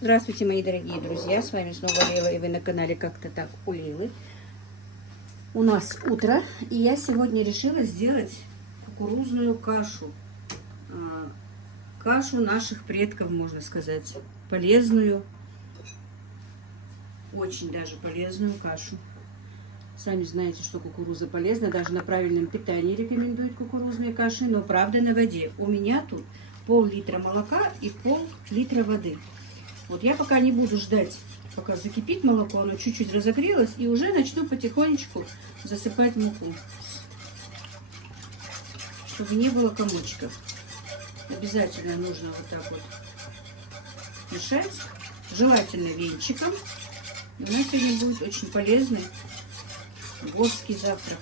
Здравствуйте, мои дорогие друзья, с вами снова Лейла, и вы на канале Как-то так у Лейлы. У нас утро, и я сегодня решила сделать кукурузную кашу. Кашу наших предков, можно сказать, полезную, очень даже полезную кашу. Сами знаете, что кукуруза полезна, даже на правильном питании рекомендуют кукурузные каши, но правда на воде. У меня тут пол-литра молока и пол-литра воды. Вот я пока не буду ждать, пока закипит молоко, оно чуть-чуть разогрелось, и уже начну потихонечку засыпать муку, чтобы не было комочков. Обязательно нужно вот так вот мешать, желательно венчиком. У нас сегодня будет очень полезный горский завтрак.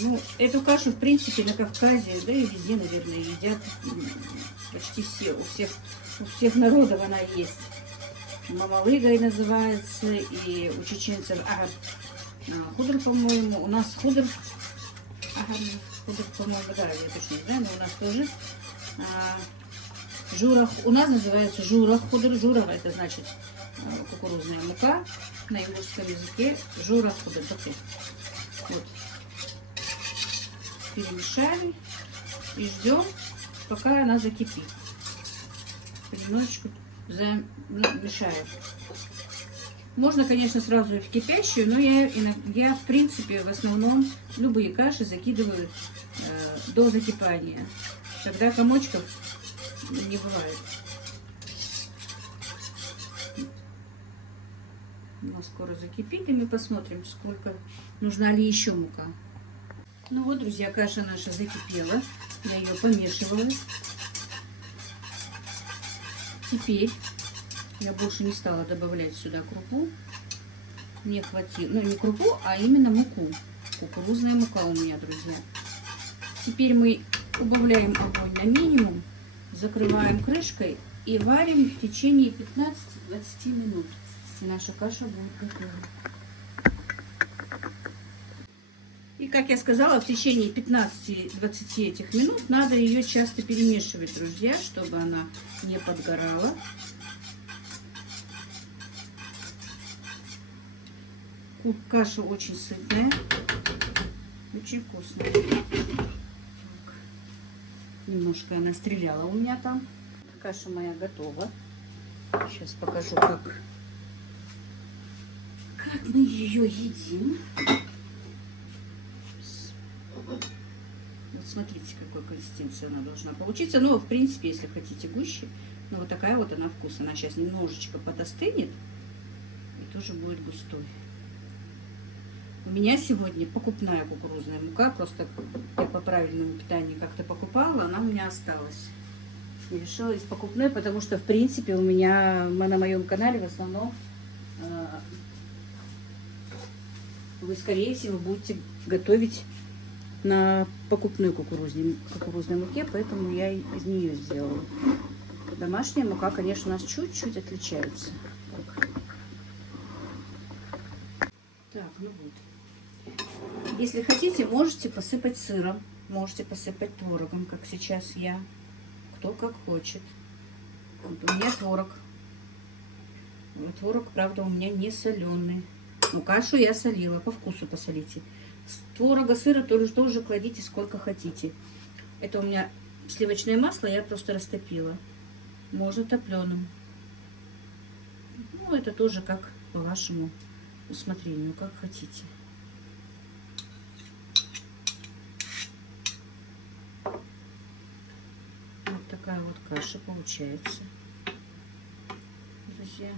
Ну, эту кашу, в принципе, на Кавказе, да и везде, наверное, едят почти все. У всех народов она есть. Мамалыгой называется, и у чеченцев худр, по-моему. У нас худр, по-моему, да, я точно не знаю, но у нас тоже журах. У нас называется журах худр. Журах — это значит кукурузная мука. На ингушском языке журах худр. Вот. Перемешали и ждем, пока она закипит. Немножечко замешаем. Можно, конечно, сразу и в кипящую, но я в принципе, в основном любые каши закидываю до закипания. Тогда комочков не бывает. Она скоро закипит, и мы посмотрим, сколько, нужна ли еще мука. Ну вот, друзья, каша наша закипела. Я ее помешивала. Теперь я больше не стала добавлять сюда крупу. Мне хватило, ну не крупу, а именно муку. Кукурузная мука у меня, друзья. Теперь мы убавляем огонь на минимум, закрываем крышкой и варим в течение 15-20 минут. И наша каша будет готова. И, как я сказала, в течение 15-20 этих минут надо ее часто перемешивать, друзья, чтобы она не подгорала. Каша очень сытная, очень вкусная. Так. Немножко она стреляла у меня там. Каша моя готова. Сейчас покажу, как мы ее едим. Вот смотрите, какой консистенции она должна получиться. Ну, в принципе, если хотите гуще, но вот такая вот она вкус. Она сейчас немножечко подостынет и тоже будет густой. У меня сегодня покупная кукурузная мука. Просто я по правильному питанию как-то покупала, она у меня осталась. Я решила из покупной, потому что, в принципе, у меня на моем канале в основном вы, скорее всего, будете готовить на покупной кукурузной муке, поэтому я из нее сделала. Домашняя мука, конечно, у нас чуть-чуть отличается. Так, ну вот. Если хотите, можете посыпать сыром, можете посыпать творогом, как сейчас я. Кто как хочет. Вот у меня творог. Творог, правда, у меня не соленый. Ну, кашу я солила, по вкусу посолите. Творога, сыра тоже кладите сколько хотите. Это у меня сливочное масло, я просто растопила. Можно топленым. Ну, это тоже как по вашему усмотрению, как хотите. Вот такая вот каша получается, друзья.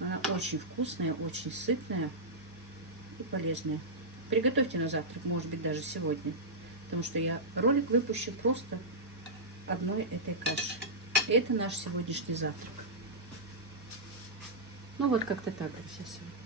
Она очень вкусная, очень сытная и полезная. Приготовьте на завтрак, может быть, даже сегодня. Потому что я ролик выпущу просто одной этой каши. И это наш сегодняшний завтрак. Ну вот как-то так, друзья, сегодня.